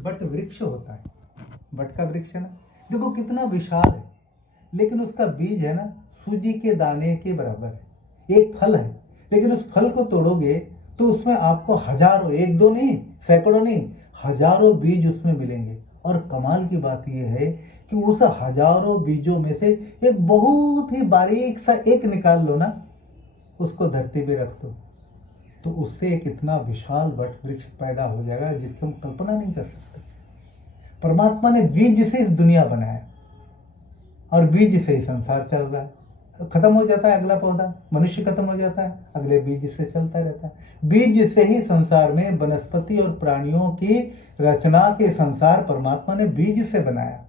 But वृक्ष होता है, बट का वृक्ष है ना, देखो कितना विशाल है, लेकिन उसका बीज है ना सूजी के दाने के बराबर है। एक फल है, लेकिन उस फल को तोड़ोगे तो उसमें आपको हजारों, एक दो नहीं, सैकड़ों नहीं, हजारों बीज उसमें मिलेंगे। और कमाल की बात यह है कि उस हजारों बीजों में से एक बहुत ही बारीक सा एक निकाल लो ना, उसको धरती पे रख दो, तो उससे एक इतना विशाल वट वृक्ष पैदा हो जाएगा जिसकी हम कल्पना नहीं कर सकते। परमात्मा ने बीज से इस दुनिया बनाया और बीज से ही संसार चल रहा है। खत्म हो जाता है अगला पौधा, मनुष्य खत्म हो जाता है, अगले बीज से चलता रहता है। बीज से ही संसार में वनस्पति और प्राणियों की रचना के संसार परमात्मा ने बीज से बनाया।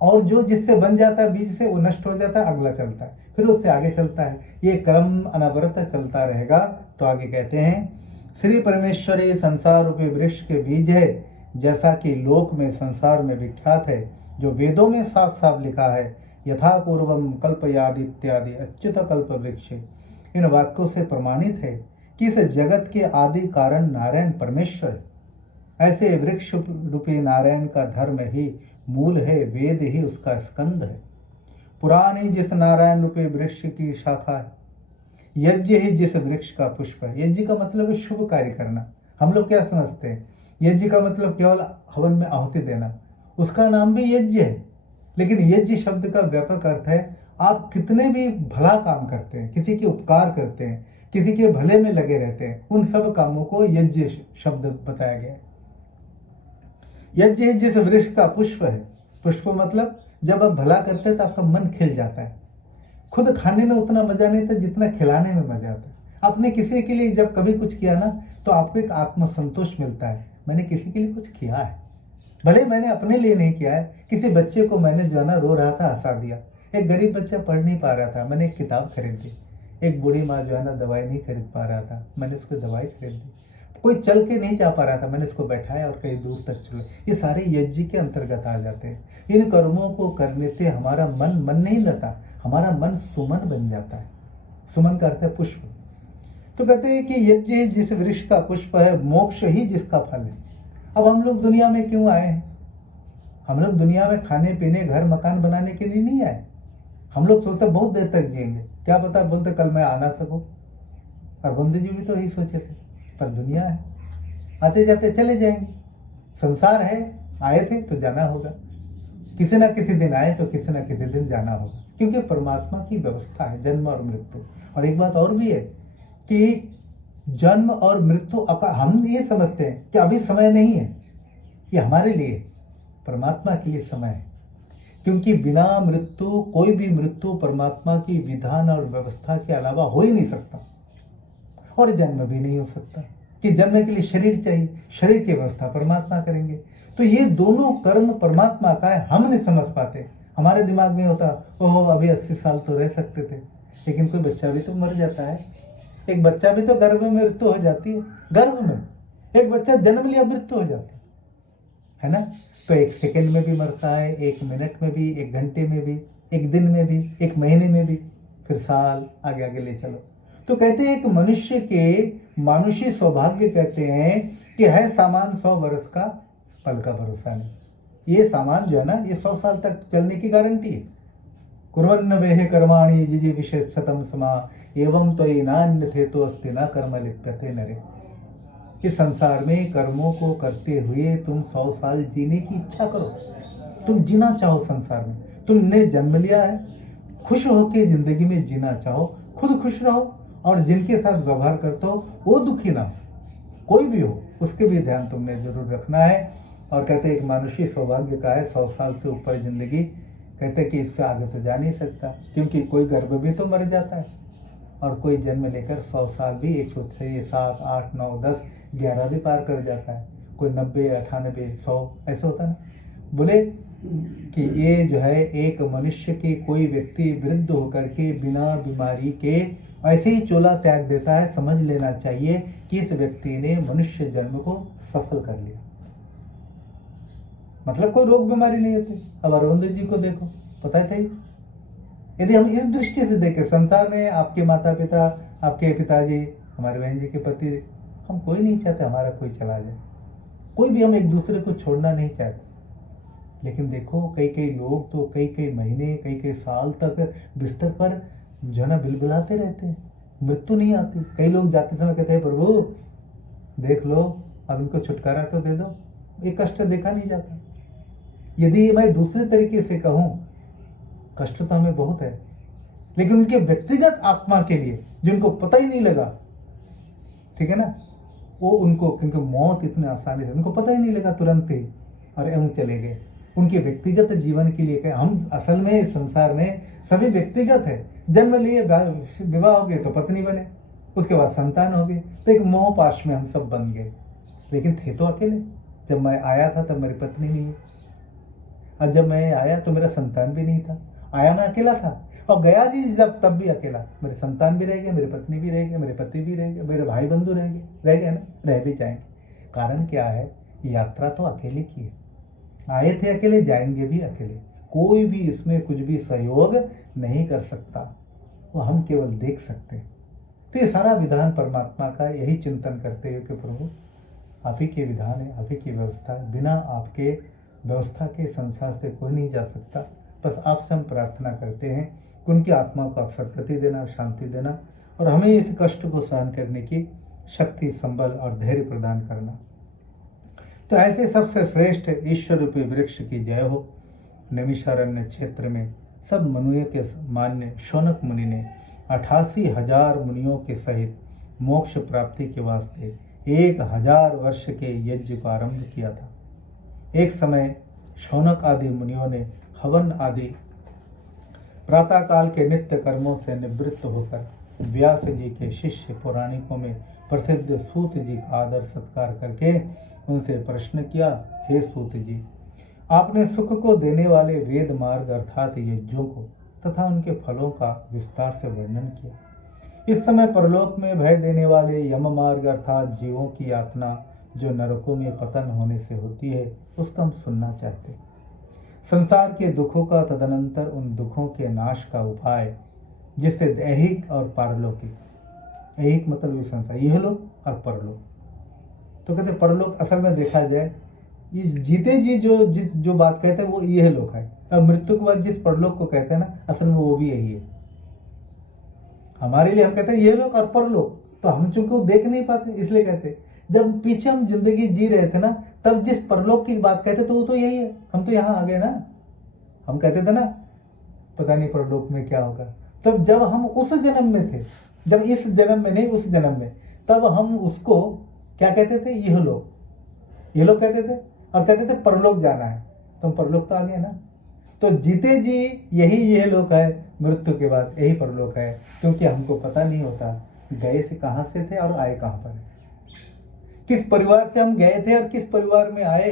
और जो जिससे बन जाता है बीज से, वो नष्ट हो जाता है, अगला चलता है, फिर उससे आगे चलता है। ये क्रम अनवरत चलता रहेगा। तो आगे कहते हैं, श्री परमेश्वरी संसार रूपी वृक्ष के बीज है, जैसा कि लोक में संसार में विख्यात है, जो वेदों में साफ साफ लिखा है, यथा पूर्वम कल्पयादि इत्यादि अच्युत कल्प वृक्ष। इन वाक्यों से प्रमाणित है कि इस जगत के आदि कारण नारायण परमेश्वर है। ऐसे वृक्ष रूपी नारायण का धर्म ही मूल है, वेद ही उसका स्कंद है, पुराण ही जिस नारायण रूपी वृक्ष की शाखा है, यज्ञ ही जिस वृक्ष का पुष्प है। यज्ञ का मतलब है शुभ कार्य करना। हम लोग क्या समझते हैं, यज्ञ का मतलब केवल हवन में आहुति देना, उसका नाम भी यज्ञ है। लेकिन यज्ञ शब्द का व्यापक अर्थ है आप कितने भी भला काम करते हैं, किसी के उपकार करते हैं, किसी के भले में लगे रहते हैं, उन सब कामों को यज्ञ शब्द बताया गया है। यज्ञ जिस वृक्ष का पुष्प है, पुष्प मतलब जब आप भला करते हैं तो आपका मन खिल जाता है। खुद खाने में उतना मजा नहीं था जितना खिलाने में मजा आता है। आपने किसी के लिए जब कभी कुछ किया ना, तो आपको एक आत्मसंतोष मिलता है, मैंने किसी के लिए कुछ किया है, भले मैंने अपने लिए नहीं किया है। किसी बच्चे को मैंने जो है ना रो रहा था हंसा दिया, एक गरीब बच्चा पढ़ नहीं पा रहा था, मैंने एक किताब खरीद दी, एक बूढ़ी माँ जो है ना दवाई नहीं खरीद पा रहा था, मैंने उसको दवाई खरीद दी, कोई चल के नहीं जा पा रहा था, मैंने उसको बैठाया और कहीं दूर तक चलो। ये सारे यज्ञ के अंतर्गत आ जाते हैं। इन कर्मों को करने से हमारा मन नहीं रहता, हमारा मन सुमन बन जाता है। सुमन का अर्थ है पुष्प। तो कहते हैं कि यज्ञ जिस वृक्ष का पुष्प है, मोक्ष ही जिसका फल है। अब हम लोग दुनिया में क्यों आए हैं? हम लोग दुनिया में खाने पीने घर मकान बनाने के लिए नहीं आए। हम लोग सोचते बहुत देर तक जिएंगे, क्या पता बोलते कल मैं आ ना सकूं। और बंदे जी भी तो यही सोचे थे, पर दुनिया है, आते जाते चले जाएंगे। संसार है, आए थे तो जाना होगा, किसी ना किसी दिन आए तो किसी ना किसी दिन जाना होगा, क्योंकि परमात्मा की व्यवस्था है जन्म और मृत्यु। और एक बात और भी है कि जन्म और मृत्यु हम ये समझते हैं कि अभी समय नहीं है, ये हमारे लिए, परमात्मा के लिए समय है। क्योंकि बिना मृत्यु, कोई भी मृत्यु परमात्मा की विधान और व्यवस्था के अलावा हो ही नहीं सकता। और जन्म भी नहीं हो सकता कि जन्म के लिए शरीर चाहिए, शरीर की व्यवस्था परमात्मा करेंगे। तो ये दोनों कर्म परमात्मा का है, हम नहीं समझ पाते। हमारे दिमाग में होता ओहो अभी 80 साल तो रह सकते थे, लेकिन कोई बच्चा भी तो मर जाता है। एक बच्चा भी तो गर्भ में मृत्यु हो जाती है, गर्भ में एक बच्चा जन्म लिया मृत्यु हो जाती है ना। तो एक सेकंड में भी मरता है, एक मिनट में भी, एक घंटे में भी, एक दिन में भी, एक महीने में भी, फिर साल आगे आगे ले चलो। तो कहते हैं एक मनुष्य के मानुषी सौभाग्य कहते हैं कि है सामान 100 वर्ष का, पल का भरोसा नहीं। ये सामान जो है ना, ये 100 साल तक चलने की गारंटी है। कुर्वन्न वेह कर्माणि जिजि विशेष शतम समा एवं तो नान्य थे तो अस्ति न कर्म लिप्यते नरे। इस संसार में कर्मों को करते हुए तुम 100 साल जीने की इच्छा करो, तुम जीना चाहो संसार में, तुमने जन्म लिया है, खुश होकर जिंदगी में जीना चाहो, खुद खुश रहो और जिनके साथ व्यवहार करते हो वो दुखी ना हो, कोई भी हो उसके भी ध्यान तुमने जरूर रखना है। और कहते एक मानुषी सौभाग्य का है 100 साल से ऊपर जिंदगी, कहते कि इससे आगे तो जा नहीं सकता, क्योंकि कोई गर्भ भी तो मर जाता है और कोई जन्म लेकर 100 साल भी 106, 7, 8, 9, 10, 11 भी पार कर जाता है, कोई 90, 98, 100 ऐसे होता है ना। बोले कि ये जो है एक मनुष्य के कोई व्यक्ति वृद्ध होकर के बिना बीमारी के ऐसे ही चोला त्याग देता है, समझ लेना चाहिए कि इस व्यक्ति ने मनुष्य जन्म को सफल कर लिया। मतलब कोई रोग बीमारी नहीं होती। अब अरविंद जी को देखो, पता था ही। यदि हम इस दृष्टि से देखें, संसार में आपके माता पिता, आपके पिताजी, हमारे बहन जी के पति, हम कोई नहीं चाहते हमारा कोई चला जाए, कोई भी हम एक दूसरे को छोड़ना नहीं चाहते। लेकिन देखो कई कई लोग तो कई कई महीने कई कई साल तक बिस्तर पर जो है ना बिलबिलाते रहते हैं, मृत्यु नहीं आती। कई लोग जाते समय कहते हैं प्रभु देख लो, अब इनको छुटकारा तो दे दो, ये कष्ट देखा नहीं जाता। यदि मैं दूसरे तरीके से कहूँ, कष्ट तो हमें बहुत है, लेकिन उनके व्यक्तिगत आत्मा के लिए जिनको पता ही नहीं लगा, ठीक है ना, वो उनको, क्योंकि मौत इतने आसानी से उनको पता ही नहीं लगा, तुरंत ही और हम चले गए। उनके व्यक्तिगत जीवन के लिए कहें, हम असल में इस संसार में सभी व्यक्तिगत है। जन्म लिए, विवाह हो गए तो पत्नी बने, उसके बाद संतान हो गई, तो एक मोह पाश में हम सब बन गए। लेकिन थे तो अकेले। जब मैं आया था तब मेरी पत्नी नहीं है, और जब मैं आया तो मेरा संतान भी नहीं था। आया मैं अकेला था और गया जी जब तब भी अकेला। मेरे संतान भी रह गए, मेरी पत्नी भी रह गए, मेरे पति भी रह गए, मेरे भाई बंधु रह गए ना, रह भी जाएंगे। कारण क्या है, यात्रा तो अकेले की है। आए थे अकेले, जाएंगे भी अकेले। कोई भी इसमें कुछ भी सहयोग नहीं कर सकता, वो हम केवल देख सकते हैं। तो ये सारा विधान परमात्मा का यही चिंतन करते हुए कि प्रभु आप ही के विधान है, आप ही की व्यवस्था है, बिना आपके व्यवस्था के संसार से कोई नहीं जा सकता। बस आपसे हम प्रार्थना करते हैं कि उनकी आत्मा को आप सद्गति देना, शांति देना, और हमें इस कष्ट को सहन करने की शक्ति, संबल और धैर्य प्रदान करना। तो ऐसे सबसे श्रेष्ठ ईश्वर रूपी वृक्ष की जय हो। नैमिषारण्य क्षेत्र में सब मनुओं के मान्य शौनक मुनि ने 88,000 मुनियों के सहित मोक्ष प्राप्ति के वास्ते 1,000 वर्ष के यज्ञ को आरंभ किया था। एक समय शौनक आदि मुनियों ने हवन आदि प्रातःकाल के नित्य कर्मों से निवृत्त होकर व्यास जी के शिष्य पौराणिकों में प्रसिद्ध सूत जी का आदर सत्कार करके उनसे प्रश्न किया, हे सूत जी, आपने सुख को देने वाले वेद मार्ग अर्थात यज्ञों को तथा उनके फलों का विस्तार से वर्णन किया। इस समय परलोक में भय देने वाले यम मार्ग अर्थात जीवों की यातना जो नरकों में पतन होने से होती है, उसका हम सुनना चाहते हैं। संसार के दुखों का, तदनंतर उन दुखों के नाश का उपाय, जिससे दैहिक और पारलौकिक, ऐहिक मतलब ये संसार, यह लोक और परलोक। तो कहते परलोक असल में देखा जाए, इस जीते जी जो बात कहते हैं वो यह लोक है, और मृत्यु के बाद जिस परलोक को कहते हैं ना, असल में वो भी यही है। हमारे लिए हम कहते हैं यह लोक और परलोक, तो हम चूंकि वो देख नहीं पाते इसलिए कहते। जब पीछे हम जिंदगी जी रहे थे ना, तब जिस परलोक की बात कहते तो वो तो यही है। हम तो यहाँ आ गए ना, हम कहते थे ना पता नहीं परलोक में क्या होगा। तो जब हम उस जन्म में थे, जब इस जन्म में नहीं उस जन्म में, तब हम उसको क्या कहते थे, यह लोग कहते थे, और कहते थे परलोक जाना है। तो हम परलोक तो आ गए ना। तो जीते जी यही यह लोक है, मृत्यु के बाद यही परलोक है, क्योंकि हमको पता नहीं होता गए से कहाँ से थे और आए कहाँ पर, किस परिवार से हम गए थे और किस परिवार में आए।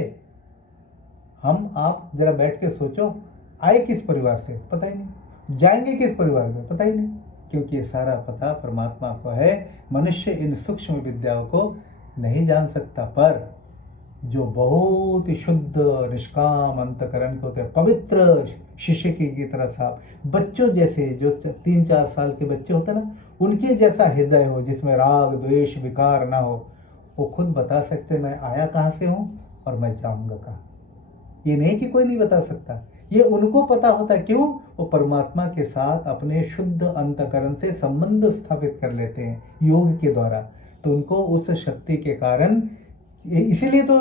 हम आप जरा बैठ के सोचो, आए किस परिवार से पता ही नहीं, जाएंगे किस परिवार में पता ही नहीं, क्योंकि ये सारा पता परमात्मा को है। मनुष्य इन सूक्ष्म विद्याओं को नहीं जान सकता, पर जो बहुत ही शुद्ध निष्काम अंतकरण के होते हैं, पवित्र शिष्य की तरह साफ, बच्चों जैसे, जो 3-4 साल के बच्चे होते हैं ना, उनके जैसा हृदय हो, जिसमें राग द्वेष विकार ना हो, वो खुद बता सकते मैं आया कहाँ से हूँ और मैं जाऊँगा कहाँ। ये नहीं कि कोई नहीं बता सकता, ये उनको पता होता है। क्यों? वो परमात्मा के साथ अपने शुद्ध अंतकरण से संबंध स्थापित कर लेते हैं योग के द्वारा। तो उनको उस शक्ति के कारण, इसीलिए तो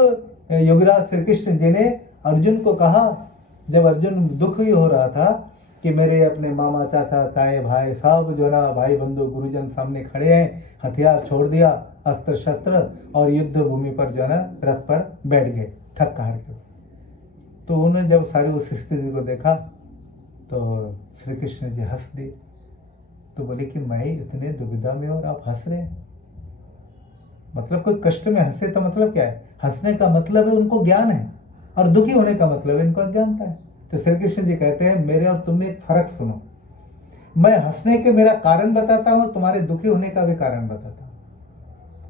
योगीराज श्री कृष्ण जी ने अर्जुन को कहा, जब अर्जुन दुखी हो रहा था कि मेरे अपने मामा चाचा ताए भाई सब जो ना भाई बंधु गुरुजन सामने खड़े हैं, हथियार छोड़ दिया, अस्त्र शस्त्र, और युद्ध भूमि पर जो है ना रथ पर बैठ गए थक हार के। तो उन्होंने जब सारी उस स्थिति को देखा तो श्री कृष्ण जी हंस दिए। तो बोले कि मैं इतने दुविधा में और आप हंस रहे हैं, मतलब कोई कष्ट में हंसे तो मतलब क्या है? हंसने का मतलब है उनको ज्ञान है, और दुखी होने का मतलब है इनको अज्ञानता है। तो श्री कृष्ण जी कहते हैं मेरे और तुम में एक फर्क सुनो, मैं हंसने के मेरा कारण बताता हूँ, तुम्हारे दुखी होने का भी कारण बताता हूँ,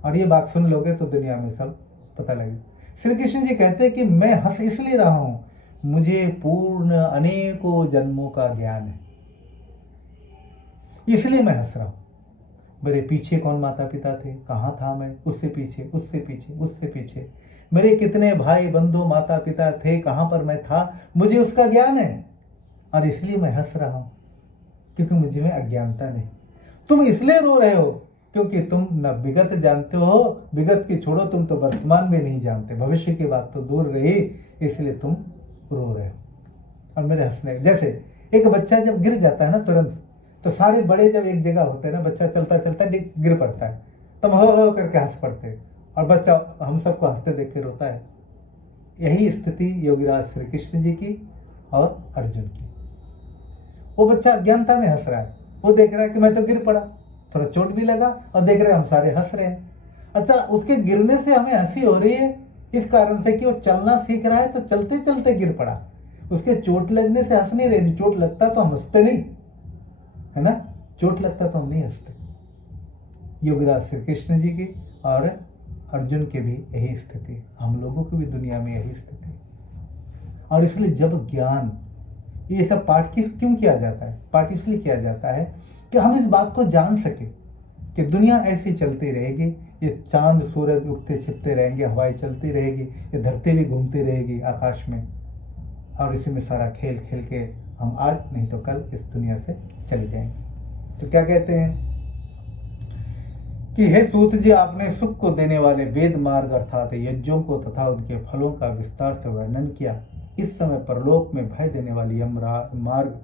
और ये बात सुन लोगे तो दुनिया में सब पता लगेगा। श्री कृष्ण जी कहते हैं कि मैं हंस इसलिए रहा हूँ, मुझे पूर्ण अनेकों जन्मों का ज्ञान है, इसलिए मैं हंस रहा हूँ। मेरे पीछे कौन माता पिता थे, कहाँ था मैं, उससे पीछे उससे पीछे उससे पीछे, मेरे कितने भाई बंधु माता पिता थे, कहाँ पर मैं था, मुझे उसका ज्ञान है और इसलिए मैं हंस रहा हूँ, क्योंकि मुझे में अज्ञानता नहीं। तुम इसलिए रो रहे हो क्योंकि तुम न विगत जानते हो, विगत की छोड़ो, तुम तो वर्तमान में नहीं जानते, भविष्य की बात तो दूर रही, इसलिए तुम रो रहे हो। और मेरे हंसने, जैसे एक बच्चा जब गिर जाता है ना तुरंत, तो सारे बड़े जब एक जगह होते हैं ना, बच्चा चलता चलता गिर पड़ता है, तब हो करके हंस पड़ते हैं और बच्चा हम सबको हंसते देख के रोता है। यही स्थिति योगीराज श्री कृष्ण जी की और अर्जुन की। वो बच्चा अज्ञानता में हंस रहा है, वो देख रहा है कि मैं तो गिर पड़ा, थोड़ा चोट भी लगा, और देख रहे हैं हम सारे हंस रहे हैं। अच्छा, उसके गिरने से हमें हंसी हो रही है इस कारण से कि वो चलना सीख रहा है, तो चलते चलते गिर पड़ा। उसके चोट लगने से हंस नहीं रही, चोट लगता तो हम हंसते नहीं, है ना, चोट लगता तो हम नहीं हंसते। योगीराज श्री कृष्ण जी की और अर्जुन की भी यही स्थिति, हम लोगों की भी दुनिया में यही स्थिति। और इसलिए जब ज्ञान, ये सब पाठ क्यों किया जाता है? पाठ इसलिए किया जाता है कि हम इस बात को जान सके कि दुनिया ऐसी चलती रहेगी, ये चांद सूरज उगते छिपते रहेंगे, हवाएं चलती रहेगी, ये धरती भी घूमती रहेगी आकाश में, और इसी में सारा खेल खेल के हम आज नहीं तो कल इस दुनिया से चले जाएंगे। तो क्या कहते हैं कि हे सूत जी, आपने सुख को देने वाले वेद मार्ग अर्थात यज्ञों को तथा उनके फलों का विस्तार से वर्णन किया। इस समय परलोक में भय देने वाली यम मार्ग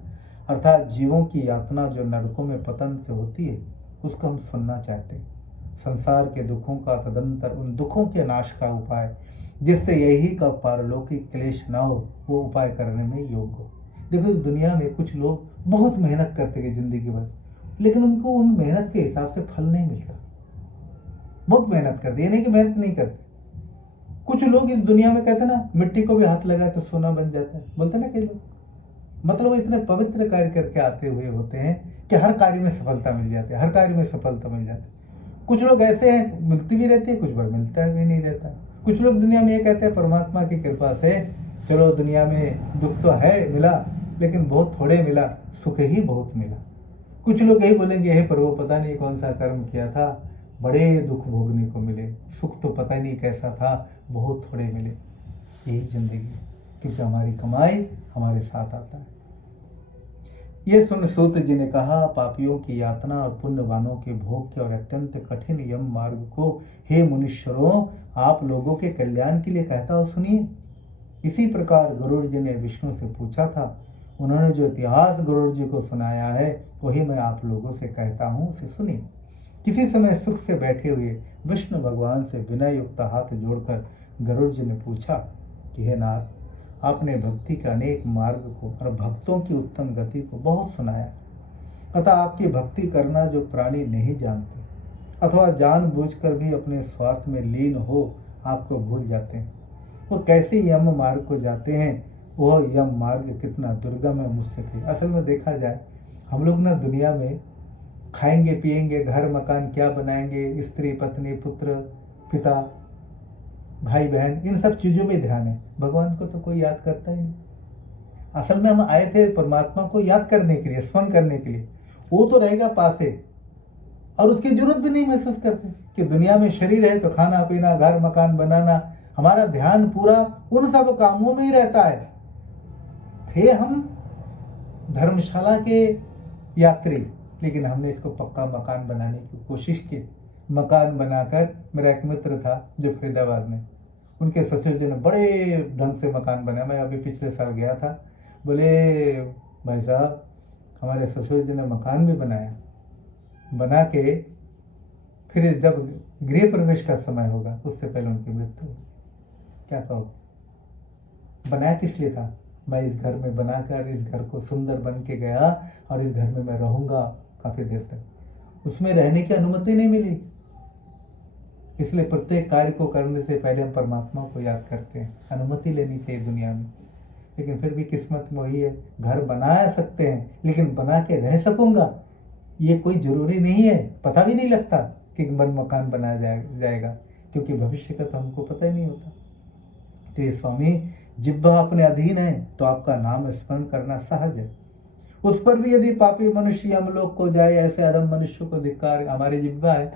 अर्थात जीवों की यातना जो नरकों में पतन से होती है, उसको हम सुनना चाहते हैं। संसार के दुखों का तदंतर उन दुखों के नाश का उपाय, जिससे यही का पारलौकिक क्लेश ना हो, वो उपाय करने में योग्य हो। देखो, इस दुनिया में कुछ लोग बहुत मेहनत करते हैं जिंदगी भर, लेकिन उनको उन मेहनत के हिसाब से फल नहीं मिलता। बहुत मेहनत करते, ये नहीं कि मेहनत नहीं करते। कुछ लोग इस दुनिया में कहते ना, मिट्टी को भी हाथ लगाए तो सोना बन जाता है, बोलते ना कई लोग, मतलब वो इतने पवित्र कार्य करके आते हुए होते हैं कि हर कार्य में सफलता मिल जाती है, हर कार्य में सफलता मिल जाती है। कुछ लोग ऐसे हैं, मिलती भी रहती है, कुछ बार मिलता भी नहीं रहता। कुछ लोग दुनिया में ये कहते हैं परमात्मा की कृपा से चलो दुनिया में दुख तो है मिला, लेकिन बहुत थोड़े मिला, सुख ही बहुत मिला। कुछ लोग यही बोलेंगे, हे प्रभु पता नहीं कौन सा कर्म किया था, बड़े दुख भोगने को मिले, सुख तो पता नहीं कैसा था, बहुत थोड़े मिले। यही जिंदगी, क्योंकि हमारी कमाई हमारे साथ आता है। ये सुन सूत जी ने कहा, पापियों की यातना और पुण्यवानों के भोग के और अत्यंत कठिन यम मार्ग को हे मुनीश्वरों, आप लोगों के कल्याण के लिए कहता हो, सुनिए। इसी प्रकार गरुड़ जी ने विष्णु से पूछा था। उन्होंने जो इतिहास गरुड़ जी को सुनाया है, वही मैं आप लोगों से कहता हूँ, उसे सुनिए। किसी समय सुख से बैठे हुए विष्णु भगवान से विनय युक्त हाथ जोड़कर गरुड़ जी ने पूछा कि हे नाथ, आपने भक्ति के अनेक मार्ग को और भक्तों की उत्तम गति को बहुत सुनाया, अतः आपकी भक्ति करना जो प्राणी नहीं जानते अथवा जानबूझकर भी अपने स्वार्थ में लीन हो आपको भूल जाते हैं, वो कैसे यम मार्ग को जाते हैं। वह यम मार्ग कितना दुर्गम है, मुझसे कही। असल में देखा जाए, हम लोग ना दुनिया में खाएंगे पिएंगे, घर मकान क्या बनाएंगे, स्त्री पत्नी पुत्र पिता भाई बहन, इन सब चीज़ों में ध्यान है, भगवान को तो कोई याद करता ही नहीं। असल में हम आए थे परमात्मा को याद करने के लिए, स्मरण करने के लिए। वो तो रहेगा पास है और उसकी जरूरत भी नहीं महसूस करते कि दुनिया में शरीर है तो खाना पीना घर मकान बनाना, हमारा ध्यान पूरा उन सब कामों में ही रहता है। थे हम धर्मशाला के यात्री, लेकिन हमने इसको पक्का मकान बनाने की कोशिश की। मकान बनाकर, मेरा एक मित्र था जो फरीदाबाद में, उनके ससुर जी ने बड़े ढंग से मकान बनाया। मैं अभी पिछले साल गया था, बोले भाई साहब हमारे ससुर जी ने मकान भी बनाया, बना के फिर जब गृह प्रवेश का समय होगा उससे पहले उनकी मृत्यु हो। क्या कहो, बनाया किस लिए था? मैं इस घर में बनाकर इस घर को सुंदर बन के गया और इस घर में मैं रहूंगा काफी देर तक, उसमें रहने की अनुमति नहीं मिली। इसलिए प्रत्येक कार्य को करने से पहले हम परमात्मा को याद करते हैं, अनुमति लेनी चाहिए दुनिया में। लेकिन फिर भी किस्मत में वही है, घर बना सकते हैं लेकिन बना के रह सकूंगा ये कोई जरूरी नहीं है। पता भी नहीं लगता कि मकान बनाया जाएगा, क्योंकि भविष्य का तो हमको पता ही नहीं होता। तो ये स्वामी, जिह्वा अपने अधीन है तो आपका नाम स्मरण करना सहज है। उस पर भी यदि पापी मनुष्य हम लोग को जाए, ऐसे अधम मनुष्य को धिक्कार। हमारी जिह्वा है,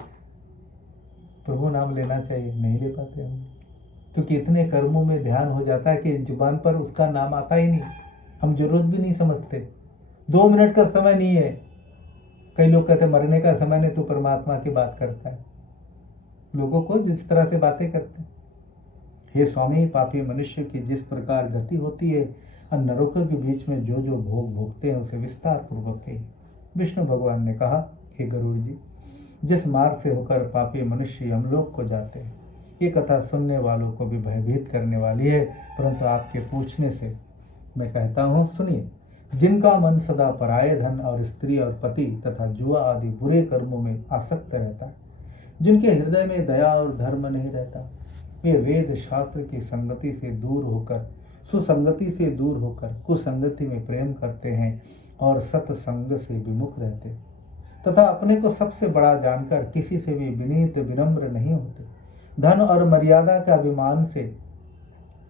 प्रभु नाम लेना चाहिए, नहीं ले पाते हम। क्योंकि इतने कर्मों में ध्यान हो जाता है कि जुबान पर उसका नाम आता ही नहीं, हम जरूरत भी नहीं समझते। 2 मिनट का समय नहीं है। कई लोग कहते हैं मरने का समय नहीं, तो परमात्मा की बात करता है, लोगों को जिस तरह से बातें करते हैं। हे स्वामी, पापी मनुष्य की जिस प्रकार गति होती है और नरकों के बीच में जो जो भोग भोगते हैं उसे विस्तार पूर्वक कही। विष्णु भगवान ने कहा, हे गरुड़ जी, जिस मार्ग से होकर पापी मनुष्य यमलोक को जाते हैं, ये कथा सुनने वालों को भी भयभीत करने वाली है, परंतु आपके पूछने से मैं कहता हूँ, सुनिए। जिनका मन सदा पराये धन और स्त्री और पति तथा जुआ आदि बुरे कर्मों में आसक्त रहता है, जिनके हृदय में दया और धर्म नहीं रहता, वे वेद शास्त्र की संगति से दूर होकर, सुसंगति से दूर होकर कुसंगति में प्रेम करते हैं और सत्संग से विमुख रहते हैं, तथा अपने को सबसे बड़ा जानकर किसी से भी विनीत विनम्र नहीं होते, धन और मर्यादा के अभिमान से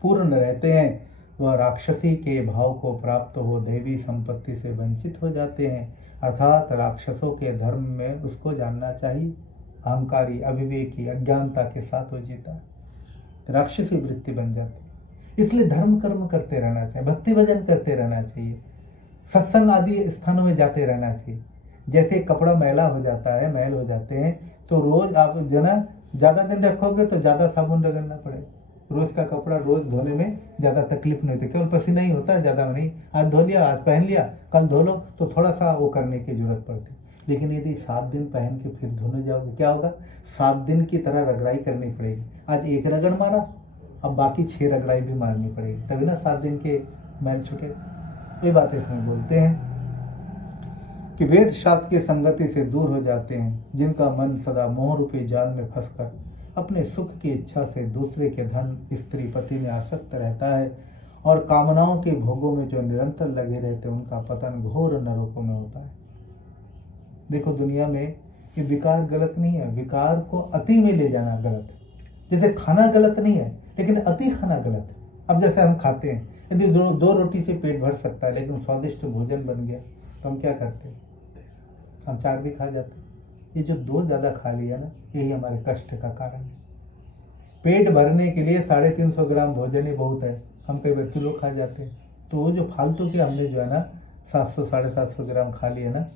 पूर्ण रहते हैं, वह राक्षसी के भाव को प्राप्त हो देवी संपत्ति से वंचित हो जाते हैं, अर्थात राक्षसों के धर्म में उसको जानना चाहिए। अहंकारी, अविवेकी, अज्ञानता के साथ वो जीता है, राक्षसी वृत्ति बन जाती है। इसलिए धर्म कर्म करते रहना चाहिए, भक्ति भजन करते रहना चाहिए, सत्संग आदि स्थानों में जाते रहना चाहिए। जैसे कपड़ा मैला हो जाता है, मैल हो जाते हैं, तो रोज आप जो ना ज़्यादा दिन रखोगे तो ज़्यादा साबुन रगड़ना पड़ेगा। रोज का कपड़ा रोज धोने में ज़्यादा तकलीफ नहीं होती, केवल पसीना ही होता है, ज़्यादा नहीं। आज धो लिया, आज पहन लिया, कल धो लो, तो थोड़ा सा वो करने की जरूरत पड़ती। लेकिन यदि 7 दिन पहन के फिर धोने जाओगे, क्या होगा? 7 दिन की तरह रगड़ाई करनी पड़ेगी। आज एक रगड़ मारा, अब बाकी 6 रगड़ाई भी मारनी पड़ेगी, तभी ना 7 दिन के मैल छूटे। ये बात इसमें बोलते हैं कि वेद शास्त्र की संगति से दूर हो जाते हैं, जिनका मन सदा मोह रूपी जाल में फंसकर अपने सुख की इच्छा से दूसरे के धन, स्त्री, पति में आसक्त रहता है और कामनाओं के भोगों में जो निरंतर लगे रहते हैं, उनका पतन घोर नरकों में होता है। देखो, दुनिया में ये विकार गलत नहीं है, विकार को अति में ले जाना गलत है। जैसे खाना गलत नहीं है, लेकिन अति खाना गलत है। अब जैसे हम खाते हैं, यदि 2 रोटी से पेट भर सकता है, लेकिन स्वादिष्ट भोजन बन गया तो हम क्या करते हैं? हम 4 भी खा जाते हैं। ये जो 2 ज़्यादा खा लिया ना, यही हमारे कष्ट का कारण है। पेट भरने के लिए 350 ग्राम भोजन ही बहुत है, हम कई बार किलो खा जाते हैं। तो वो जो फालतू के हमने जो है ना 700 750 ग्राम खा लिया ना,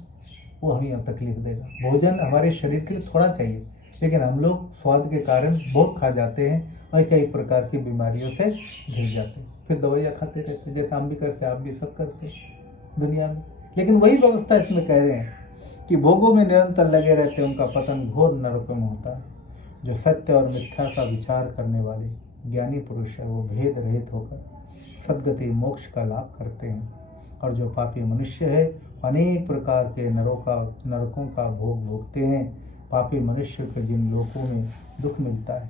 वो हमें अब तकलीफ देगा। भोजन हमारे शरीर के लिए थोड़ा चाहिए, लेकिन हम लोग स्वाद के कारण बहुत खा जाते हैं और कई प्रकार की बीमारियों से घिर जाते हैं। फिर दवाइयाँ खाते रहते हैं, जैसे हम भी करते हैं, आप भी सब करते हैं दुनिया में। लेकिन वही व्यवस्था इसमें कह रहे हैं कि भोगों में निरंतर लगे रहते हैं, उनका पतन घोर नरकों में होता है। जो सत्य और मिथ्या का विचार करने वाले ज्ञानी पुरुष है, वो भेद रहित होकर सद्गति मोक्ष का लाभ करते हैं, और जो पापी मनुष्य है अनेक प्रकार के नरकों का भोग भोगते हैं। पापी मनुष्य को जिन लोकों में दुख मिलता है,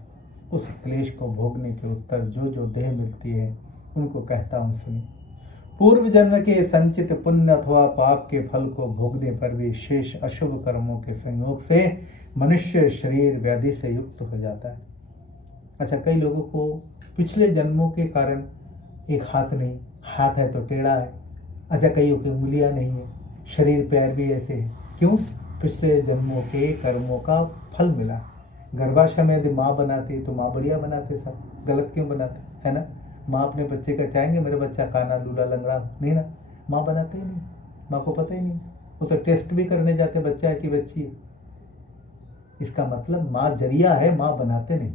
उस क्लेश को भोगने के उत्तर जो जो देह मिलती है, उनको कहता हूँ सुनिए। पूर्व जन्म के संचित पुण्य अथवा पाप के फल को भोगने पर भी शेष अशुभ कर्मों के संयोग से मनुष्य शरीर व्याधि से युक्त हो जाता है। अच्छा, कई लोगों को पिछले जन्मों के कारण एक हाथ नहीं, हाथ है तो टेढ़ा है। अच्छा, कईयों की उंगलियां नहीं है, शरीर पैर भी ऐसे है। क्यों? पिछले जन्मों के कर्मों का फल मिला। गर्भाशय में यदि माँ बनाती तो माँ बढ़िया बनाते, सब गलत क्यों बनाते, है ना? माँ अपने बच्चे का चाहेंगे मेरा बच्चा काना लूला लंगड़ा नहीं ना, माँ बनाते ही नहीं, माँ को पता ही नहीं। वो तो टेस्ट भी करने जाते बच्चा है कि बच्ची है। इसका मतलब माँ जरिया है, माँ बनाते नहीं।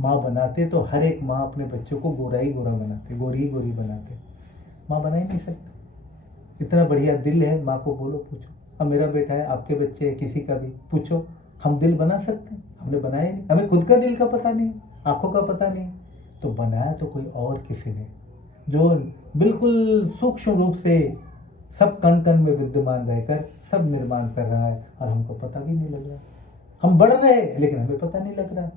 माँ बनाते तो हर एक माँ अपने बच्चों को गोरा ही गोरा बनाते, गोरी गोरी बनाते, माँ बना ही नहीं सकते। इतना बढ़िया दिल है, माँ को बोलो, पूछो। अब मेरा बेटा है, आपके बच्चे है, किसी का भी पूछो, हम दिल बना सकते हैं? हमने बनाया नहीं, हमें खुद का दिल का पता नहीं, आंखों का पता नहीं। तो बनाया तो कोई और किसी ने, जो बिल्कुल सूक्ष्म रूप से सब कण कण में विद्यमान रहकर सब निर्माण कर रहा है, और हमको पता भी नहीं लग रहा। हम बढ़ रहे हैं लेकिन हमें पता नहीं लग रहा।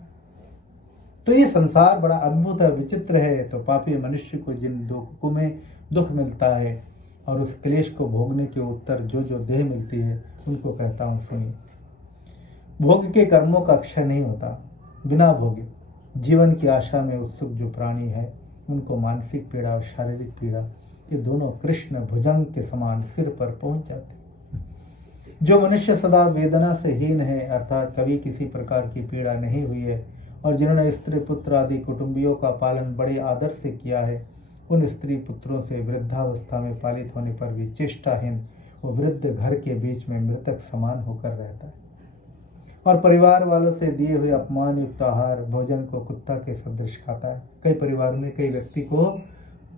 तो ये संसार बड़ा अद्भुत है, विचित्र है। तो पापी मनुष्य को जिन दुखों में दुख मिलता है और उस क्लेश को भोगने के उत्तर जो जो देह मिलती है, उनको कहता हूँ सुनिए। भोग के कर्मों का क्षय नहीं होता। बिना भोगे जीवन की आशा में उत्सुक जो प्राणी है, उनको मानसिक पीड़ा और शारीरिक पीड़ा, ये दोनों कृष्ण भुजंग के समान सिर पर पहुंच जाते। जो मनुष्य सदा वेदना से हीन है, अर्थात कभी किसी प्रकार की पीड़ा नहीं हुई है और जिन्होंने स्त्री पुत्र आदि कुटुंबियों का पालन बड़े आदर से किया है, उन स्त्री पुत्रों से वृद्धावस्था में पालित होने पर भी चेष्टाहीन वो वृद्ध घर के बीच में मृतक समान होकर रहता है और परिवार वालों से दिए हुए अपमान युक्त आहार भोजन को कुत्ता के सदृश खाता है। कई परिवारों में कई व्यक्ति को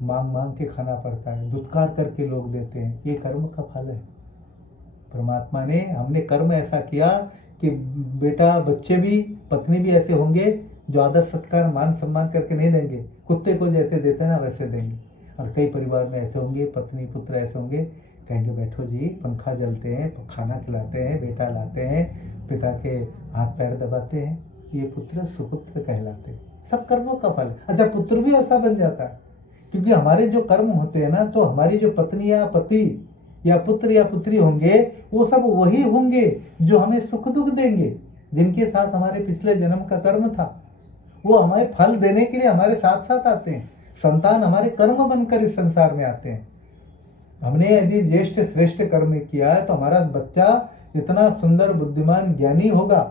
मांग मांग के खाना पड़ता है, दुत्कार करके लोग देते हैं। ये कर्म का फल है। परमात्मा ने, हमने कर्म ऐसा किया कि बेटा बच्चे भी पत्नी भी ऐसे होंगे जो आदर सत्कार मान सम्मान करके नहीं देंगे, कुत्ते को जैसे देते हैं ना वैसे देंगे। और कई परिवार में ऐसे होंगे, पत्नी पुत्र ऐसे होंगे, कहेंगे बैठो जी, पंखा जलते हैं, खाना खिलाते हैं, बेटा लाते हैं, पिता के हाथ पैर दबाते हैं, ये पुत्र सुपुत्र कहलाते हैं। सब कर्मों का फल। अच्छा, पुत्र भी ऐसा बन जाता है, क्योंकि हमारे जो कर्म होते हैं ना, तो हमारी जो पत्नी या पति या पुत्र या पुत्री होंगे, वो सब वही होंगे जो हमें सुख दुख देंगे, जिनके साथ हमारे पिछले जन्म का कर्म था। वो हमें फल देने के लिए हमारे साथ साथ आते हैं। संतान हमारे कर्म बनकर इस संसार में आते हैं। हमने यदि ज्येष्ठ श्रेष्ठ कर्म किया है तो हमारा बच्चा इतना सुंदर बुद्धिमान ज्ञानी होगा,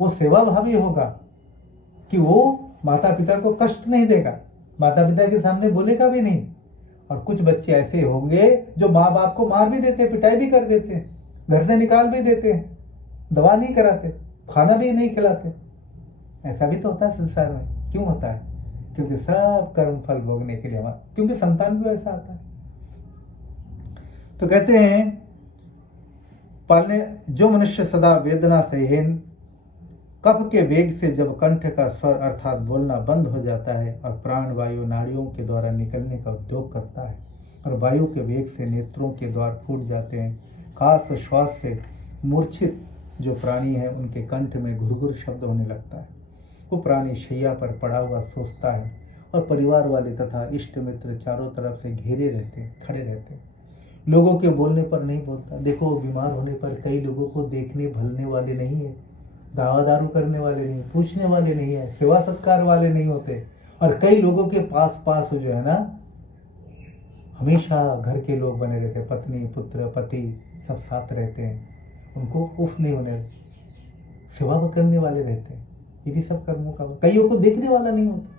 वो सेवा भावी होगा कि वो माता पिता को कष्ट नहीं देगा, माता पिता के सामने बोलेगा भी नहीं। और कुछ बच्चे ऐसे होंगे जो माँ बाप को मार भी देते, पिटाई भी कर देते हैं, घर से निकाल भी देते हैं, दवा नहीं कराते, खाना भी नहीं खिलाते। ऐसा भी तो होता है संसार में। क्यों होता है? क्योंकि सब कर्म फल भोगने के लिए हमारा, क्योंकि संतान भी ऐसा आता है। तो कहते हैं पालने जो मनुष्य सदा वेदना सहीन कफ के वेग से जब कंठ का स्वर अर्थात बोलना बंद हो जाता है और प्राण वायु नाड़ियों के द्वारा निकलने का उद्योग करता है और वायु के वेग से नेत्रों के द्वार फूट जाते हैं, खास श्वास से मूर्छित जो प्राणी है उनके कंठ में घुरघुर शब्द होने लगता है। वो प्राणी शैया पर पड़ा हुआ सोचता है और परिवार वाले तथा इष्ट मित्र चारों तरफ से घेरे रहते हैं, खड़े रहते हैं। लोगों के बोलने पर नहीं बोलता। देखो, बीमार होने पर कई लोगों को देखने भलने वाले नहीं है, दावादारू करने वाले नहीं, पूछने वाले नहीं है, सेवा सत्कार वाले नहीं होते। और कई लोगों के पास जो है ना, हमेशा घर के लोग बने रहते हैं, पत्नी पुत्र पति सब साथ रहते हैं, उनको उफ नहीं होने, सेवा करने वाले रहते हैं। ये भी सब कर्मों का। कईयों को देखने वाला नहीं होता।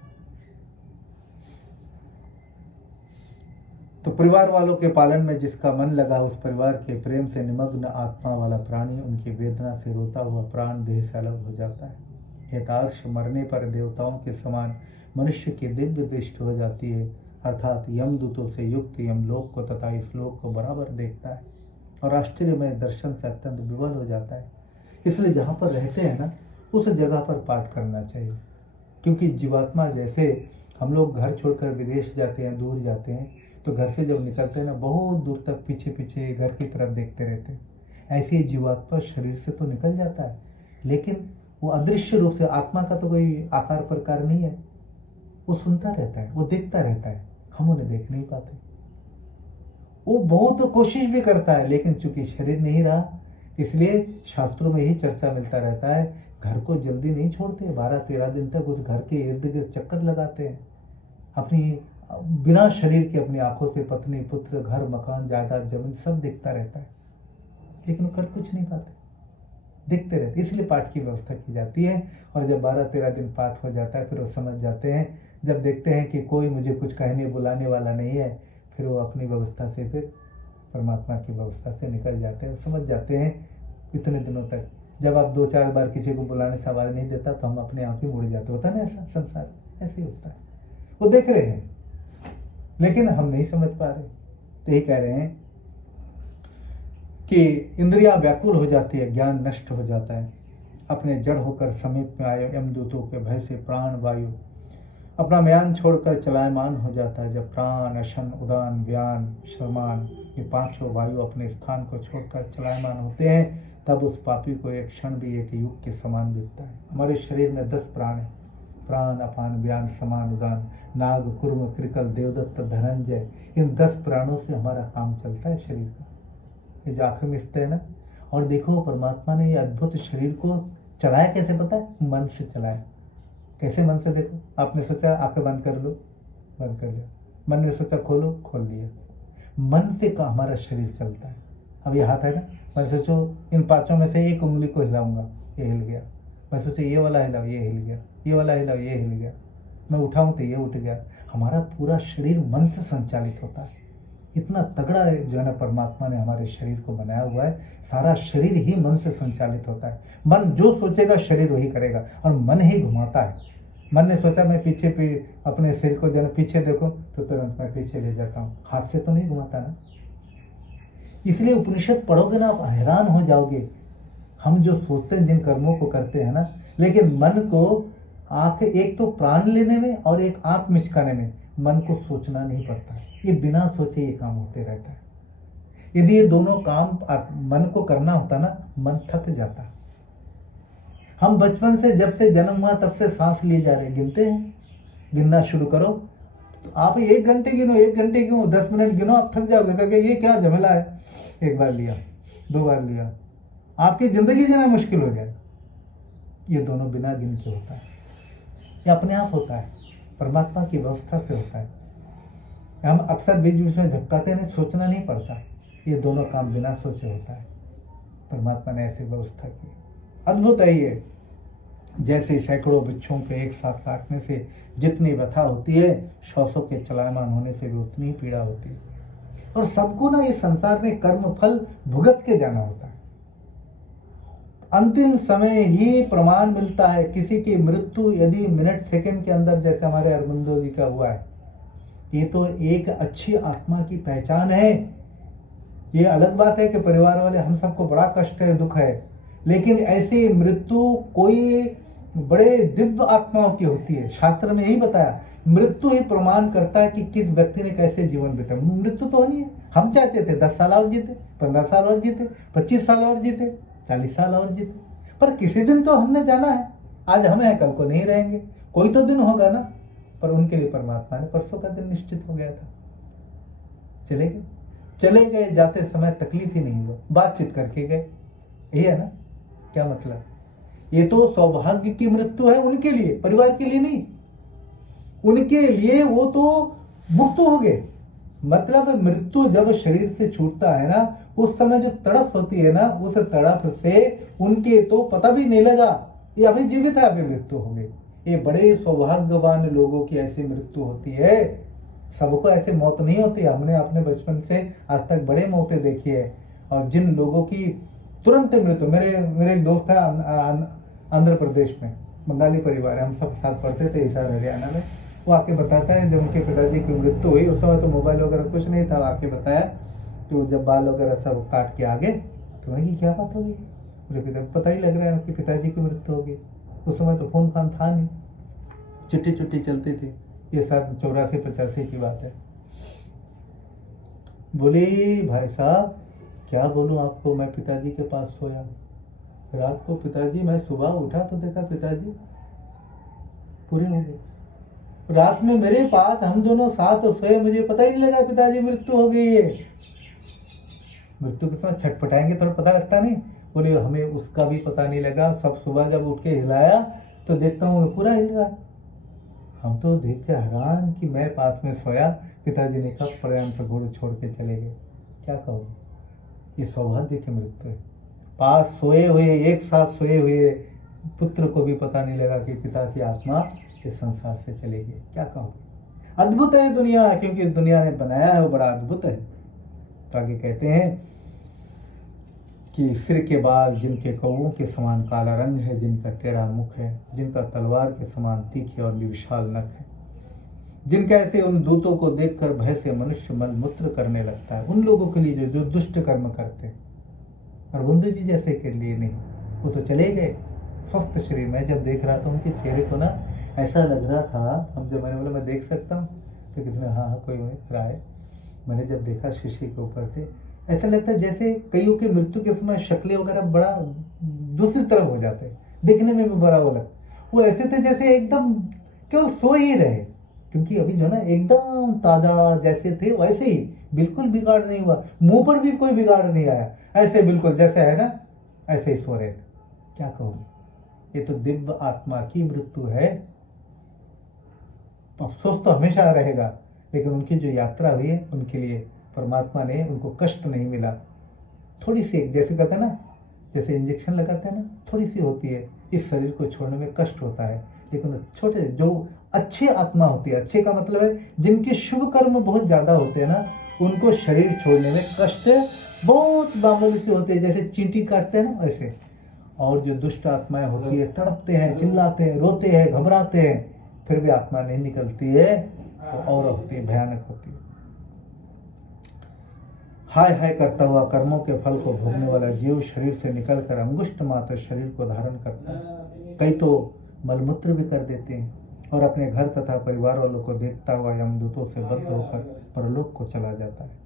तो परिवार वालों के पालन में जिसका मन लगा, उस परिवार के प्रेम से निमग्न आत्मा वाला प्राणी उनकी वेदना से रोता हुआ प्राण देह से अलग हो जाता है। हितार्ष मरने पर देवताओं के समान मनुष्य की दिव्य दृष्टि हो जाती है, अर्थात यमदूतों से युक्त यमलोक को तथा इस लोक को बराबर देखता है और आश्चर्यमय दर्शन से अत्यंत विवल हो जाता है। इसलिए जहाँ पर रहते हैं ना, उस जगह पर पाठ करना चाहिए, क्योंकि जीवात्मा जैसे हम लोग घर छोड़कर विदेश जाते हैं, दूर जाते हैं, तो घर से जब निकलते हैं ना, बहुत दूर तक पीछे पीछे घर की तरफ देखते रहते हैं। ऐसे ही जीवात्मा शरीर से तो निकल जाता है, लेकिन वो अदृश्य रूप से, आत्मा का तो कोई आकार प्रकार नहीं है, वो सुनता रहता है, वो देखता रहता है, हम उन्हें देख नहीं पाते। वो बहुत कोशिश भी करता है, लेकिन चूंकि शरीर नहीं रहा, इसलिए शास्त्रों में ही चर्चा मिलता रहता है, घर को जल्दी नहीं छोड़ते, 12-13 दिन तक उस घर के इर्द गिर्द चक्कर लगाते हैं, अपनी बिना शरीर के अपनी आंखों से पत्नी पुत्र घर मकान जायदाद जमीन सब दिखता रहता है, लेकिन वो कर कुछ नहीं पाते, दिखते रहते। इसलिए पाठ की व्यवस्था की जाती है। और जब 12-13 दिन पाठ हो जाता है, फिर वो समझ जाते हैं, जब देखते हैं कि कोई मुझे कुछ कहने बुलाने वाला नहीं है, फिर वो अपनी व्यवस्था से, फिर परमात्मा की व्यवस्था से निकल जाते हैं। समझ जाते हैं इतने दिनों तक, जब आप 2-4 बार किसी को बुलाने से आवाज़ नहीं देता तो हम अपने आप ही मुड़ जाते। होता ना ऐसा, संसार ऐसे ही होता है। वो देख रहे हैं लेकिन हम नहीं समझ पा रहे। तो ये कह रहे हैं कि इंद्रियां व्याकुल हो जाती है, ज्ञान नष्ट हो जाता है। अपने जड़ होकर समीप में आए यमदूतों के भय से प्राण वायु अपना म्यान छोड़कर चलायमान हो जाता है। जब प्राण अशन उदान व्यान समान ये पांचों वायु अपने स्थान को छोड़कर चलायमान होते हैं, तब उस पापी को एक क्षण भी एक युग के समान बीतता है। हमारे शरीर में 10 प्राण है, प्राण अपान व्यान समान उदान, नाग कुर्म कृकल देवदत्त धनंजय, इन 10 प्राणों से हमारा काम चलता है शरीर का। ये जो आंखें मिचते हैं ना, और देखो परमात्मा ने ये अद्भुत शरीर को चलाया कैसे, पता है? मन से चलाया। कैसे मन से? देखो, आपने सोचा आंखें बंद कर लो, बंद कर लिया, मन ने सोचा खोलो, खोल लिया। मन से का हमारा शरीर चलता है। अब ये हाथ है ना, मैं सोचो इन 5 में से एक उंगली को हिलाऊंगा, ये हिल गया, मैं सोचो ये वाला हिलाओ, ये हिल गया, ये वाला हिला, ये हिल गया, मैं उठाऊं तो ये उठ गया। हमारा पूरा शरीर मन से संचालित होता है। इतना तगड़ा जो है ना परमात्मा ने हमारे शरीर को बनाया हुआ है, सारा शरीर ही मन से संचालित होता है। मन जो सोचेगा शरीर वही करेगा, और मन ही घुमाता है। मन ने सोचा मैं पीछे अपने सिर को जो है पीछे देखो, तो तुरंत मैं पीछे ले जाता हूँ, हाथ से तो नहीं घुमाता ना। इसलिए उपनिषद पढ़ोगे ना, आप हैरान हो जाओगे। हम जो सोचते हैं, जिन कर्मों को करते हैं ना, लेकिन मन को आंख, एक तो प्राण लेने में और एक आंख मिचकाने में मन को सोचना नहीं पड़ता है। ये बिना सोचे ये काम होते रहता है। यदि ये दोनों काम मन को करना होता ना, मन थक जाता। हम बचपन से, जब से जन्म हुआ तब से सांस लिए जा रहे हैं, गिनते हैं, गिनना शुरू करो तो आप 1 घंटे गिनो, 1 घंटे क्यों, 10 मिनट गिनो, आप थक जाओगे, क्योंकि ये क्या झमेला है। 1 बार लिया, 2 बार लिया, आपकी जिंदगी जीना मुश्किल हो गया। ये दोनों बिना गिन के होता है, ये अपने आप होता है, परमात्मा की व्यवस्था से होता है। हम अक्सर बीच बीच में झपकाते हैं, सोचना नहीं पड़ता। ये दोनों काम बिना सोचे होता है, परमात्मा ने ऐसी व्यवस्था की। अद्भुत है ये। जैसे सैकड़ों वृक्षों के एक साथ काटने से जितनी व्यथा होती है, 100 के चलायमान होने से भी उतनी ही पीड़ा होती है। और सबको ना इस संसार में कर्म फल भुगत के जाना होता है। अंतिम समय ही प्रमाण मिलता है। किसी की मृत्यु यदि मिनट सेकंड के अंदर, जैसे हमारे अरविंदो जी का हुआ है, ये तो एक अच्छी आत्मा की पहचान है। ये अलग बात है कि परिवार वाले, हम सबको बड़ा कष्ट है, दुख है, लेकिन ऐसी मृत्यु कोई बड़े दिव्य आत्माओं की होती है। शास्त्र में यही बताया, मृत्यु ही प्रमाण करता है कि किस व्यक्ति ने कैसे जीवन बिताया। मृत्यु तो होनी है। हम चाहते थे 10 साल और जीते, 15 साल और जीते, 25 साल और जीते, 40 साल और जीते, पर किसी दिन तो हमने जाना है। आज हम हैं, कल को नहीं रहेंगे, कोई तो दिन होगा ना। पर उनके लिए परमात्मा ने परसों का दिन निश्चित हो गया था। चले गए, जाते समय तकलीफ ही नहीं हुआ, बातचीत करके गए। यही है ना, क्या मतलब। ये तो सौभाग्य की मृत्यु है उनके लिए, परिवार के लिए नहीं। उनके लिए वो तो मुक्त हो गए। मतलब मृत्यु जब शरीर से छूटता है ना, उस समय जो तड़प होती है ना, उस तड़प से उनके तो पता भी नहीं लगा ये अभी जीवित है, अभी मृत्यु हो गई। ये बड़े सौभाग्यवान लोगों की ऐसी मृत्यु होती है। सबको ऐसे मौत नहीं होती। हमने अपने बचपन से आज तक बड़े मौतें देखी है। और जिन लोगों की तुरंत मृत्यु, मेरे एक दोस्त है आंध्र प्रदेश में, बंगाली परिवार है, हम सब साथ पढ़ते थे हिसार हरियाणा में। वो आके बताता है जब उनके पिताजी की मृत्यु हुई, उस समय तो मोबाइल वगैरह कुछ नहीं था। आके बताया तो जब बाल वगैरह सब काट के आ गए तो मैंने कि क्या बात हो गई, मेरे पिता पता ही लग रहा है कि पिताजी की मृत्यु हो गई। उस समय तो फोन फान था नहीं, चिट्ठी चलती थी। ये 84-85 की बात है। बोली भाई साहब क्या बोलूं आपको, मैं पिताजी के पास सोया रात को, पिताजी, मैं सुबह उठा तो देखा पिताजी पूरे हो गए। रात में मेरे पास हम दोनों साथ सोए, मुझे पता ही नहीं लगा पिताजी मृत्यु हो गई है। मृत्यु के समय छटपटाएंगे थोड़ा पता लगता नहीं। बोले हमें उसका भी पता नहीं लगा। सब सुबह जब उठ के हिलाया तो देखता हूँ पूरा हिल रहा। हम तो देख के हैरान कि मैं पास में सोया, पिताजी ने कब प्रयाण से घोड़े छोड़ के चले गए। क्या कहूँ, ये सौभाग्य की मृत्यु है। पास सोए हुए, एक साथ सोए हुए पुत्र को भी पता नहीं लगा कि पिता की आत्मा इस संसार से चली गई। क्या कहूँ, अद्भुत है दुनिया, क्योंकि इस दुनिया ने बनाया है वो बड़ा अद्भुत है। तो आगे कहते हैं कि सिर के बाल जिनके कौओं के समान काला रंग है, जिनका टेढ़ा मुख है, जिनका तलवार के समान तीखे और विशाल नख है, जिनके ऐसे उन दूतों को देखकर भय से मनुष्य मल मूत्र करने लगता है। उन लोगों के लिए जो दुष्ट कर्म करते हैं। और बंधु जी जैसे के लिए नहीं, वो तो चले गए स्वस्थ शरीर में। जब देख रहा था उनके चेहरे को ना, ऐसा लग रहा था, हम जब मैंने बोला मैं देख सकता हूँ, तो कितने हाँ कोई रहा है। मैंने जब देखा शीशे के ऊपर से, ऐसा लगता है जैसे कईयों के मृत्यु के समय शक्लें वगैरह बड़ा दूसरी तरफ हो जाते हैं, देखने में भी बड़ा वो लगता। वो ऐसे थे जैसे एकदम केवल सो ही रहे, क्योंकि अभी जो ना एकदम ताजा जैसे थे वैसे ही, बिल्कुल बिगाड़ नहीं हुआ, मुंह पर भी कोई बिगाड़ नहीं आया, ऐसे बिल्कुल जैसे है ना ऐसे ही सो रहे थे। क्या कहूँ, ये तो दिव्य आत्मा की मृत्यु है। अफसोस तो हमेशा रहेगा, लेकिन उनकी जो यात्रा हुई है उनके लिए परमात्मा ने उनको कष्ट नहीं मिला। थोड़ी सी, जैसे कहते हैं ना, जैसे इंजेक्शन लगाते हैं ना, थोड़ी सी होती है, इस शरीर को छोड़ने में कष्ट होता है, लेकिन छोटे जो अच्छी आत्मा होती है, अच्छे का मतलब है जिनके शुभ कर्म बहुत ज़्यादा होते हैं ना, उनको शरीर छोड़ने में कष्ट बहुत मामूली से होते हैं, जैसे चींटी काटते हैं ना वैसे। और जो दुष्ट आत्माएं होती है, तड़पते हैं, चिल्लाते हैं, रोते हैं, घबराते हैं, फिर भी आत्मा नहीं निकलती है, और होती है, भयानक होती है। हाय हाय करता हुआ कर्मों के फल को भोगने वाला जीव शरीर से निकलकर अंगुष्ठ मात्र शरीर को धारण करता है। कई तो मलमूत्र भी कर देते हैं और अपने घर तथा परिवार वालों को देखता हुआ यमदूतों से बद्ध होकर परलोक को चला जाता है।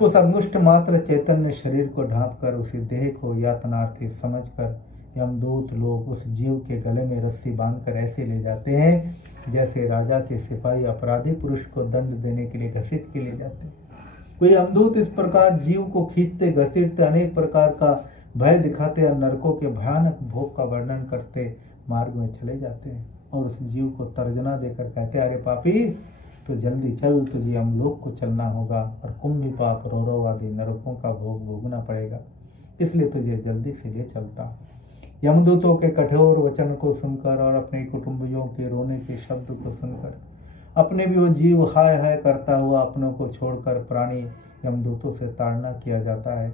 उस अंगुष्ठ मात्र चैतन्य शरीर को ढांपकर उसी देह को यातनार्थी समझकर यमदूत लोग उस जीव के गले में रस्सी बांधकर ऐसे ले जाते हैं जैसे राजा के सिपाही अपराधी पुरुष को दंड देने के लिए घसीट के ले जाते हैं। वे यमदूत इस प्रकार जीव को खींचते घसीटते अनेक प्रकार का भय दिखाते और नरकों के भयानक भोग का वर्णन करते मार्ग में चले जाते हैं और उस जीव को तर्जना देकर कहते, अरे पापी, तो जल्दी चल, तुझे यमलोक को चलना होगा और कुंभीपाक रौरव आदि नरकों का भोग भोगना पड़ेगा, इसलिए तुझे जल्दी से ले चलता। यमदूतों के कठोर वचन को सुनकर और अपने कुटुंबियों के रोने के शब्द को सुनकर अपने भी वो जीव हाय हाय करता हुआ अपनों को छोड़कर प्राणी यमदूतों से ताड़ना किया जाता है।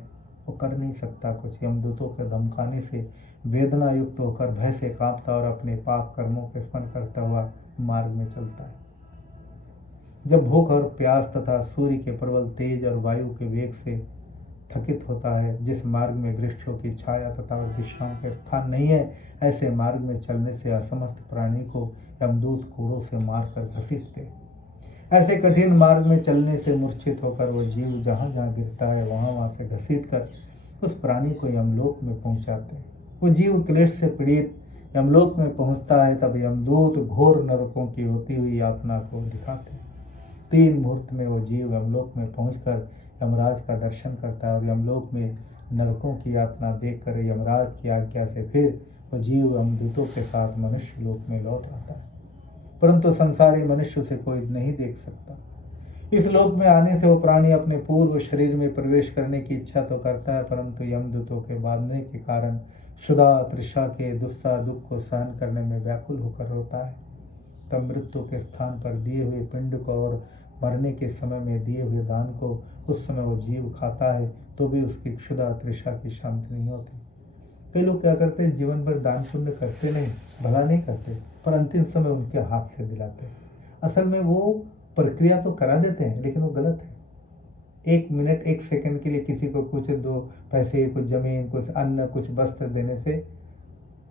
वो कर नहीं सकता कुछ, यमदूतों के धमकाने से वेदना युक्त होकर भय से कांपता और अपने पाप कर्मों के स्मरण करता हुआ मार्ग में चलता है। जब भूख और प्यास तथा सूर्य के प्रबल तेज और वायु के वेग से थकित होता है, जिस मार्ग में वृक्षों की छाया तथा विश्राम का स्थान नहीं है, ऐसे मार्ग में चलने से असमर्थ प्राणी को यमदूत कोड़ों से मारकर घसीटते। ऐसे कठिन मार्ग में चलने से मूर्छित होकर वो जीव जहाँ जहाँ गिरता है वहाँ से घसीटकर उस प्राणी को यमलोक में पहुँचाते। वो जीव क्लेश से पीड़ित यमलोक में पहुँचता है, तब यमदूत घोर नरकों की होती हुई यातना को दिखाते। 3 मुहूर्त में वो जीव यमलोक में पहुंचकर यमराज का दर्शन करता है और यमलोक में नरकों की यातना देखकर यमराज की आज्ञा से फिर वो जीव यमदूतों के साथ मनुष्य लोक में लौट आता है। परंतु संसारी मनुष्य उसे कोई नहीं देख सकता। इस लोक में आने से वो प्राणी अपने पूर्व शरीर में प्रवेश करने की इच्छा तो करता है, परंतु यमदूतों के बांधने के कारण क्षुधा तृषा के दुस्सा दुख को सहन करने में व्याकुल होकर रोता है। तब मृत्यु के स्थान पर दिए हुए पिंड को और मरने के समय में दिए हुए दान को उस समय वो जीव खाता है तो भी उसकी क्षुधा तृषा की शांति नहीं होती। कई लोग क्या करते हैं, जीवन भर दान पुण्य करते नहीं, भला नहीं करते, पर अंतिम समय उनके हाथ से दिलाते हैं। असल में वो प्रक्रिया तो करा देते हैं लेकिन वो गलत है। 1 मिनट 1 सेकंड के लिए किसी को कुछ 2 पैसे, कुछ जमीन, कुछ अन्न, कुछ वस्त्र देने से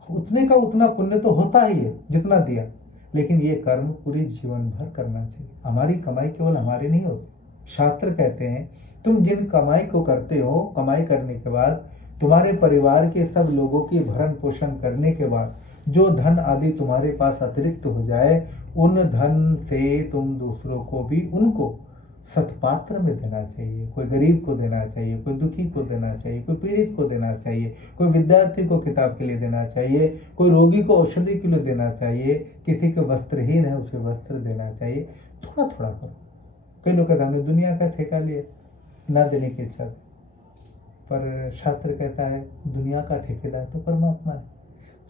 उतने का उतना पुण्य तो होता ही है जितना दिया, लेकिन ये कर्म पूरी जीवन भर करना चाहिए। हमारी कमाई केवल हमारी नहीं होती। शास्त्र कहते हैं तुम जिन कमाई को करते हो, कमाई करने के बाद तुम्हारे परिवार के सब लोगों की भरण पोषण करने के बाद जो धन आदि तुम्हारे पास अतिरिक्त हो जाए, उन धन से तुम दूसरों को भी उनको सत्पात्र में देना चाहिए। कोई गरीब को देना चाहिए, कोई दुखी को देना चाहिए, कोई पीड़ित को देना चाहिए, कोई विद्यार्थी को किताब के लिए देना चाहिए, कोई रोगी को औषधि के लिए देना चाहिए, किसी के वस्त्रहीन है उसे वस्त्र देना चाहिए। थोड़ा थोड़ा करो। कई लोग कहते हमने दुनिया का ठेका लिया, ना देने की इच्छा, पर शास्त्र कहता है दुनिया का ठेकेदार तो परमात्मा है।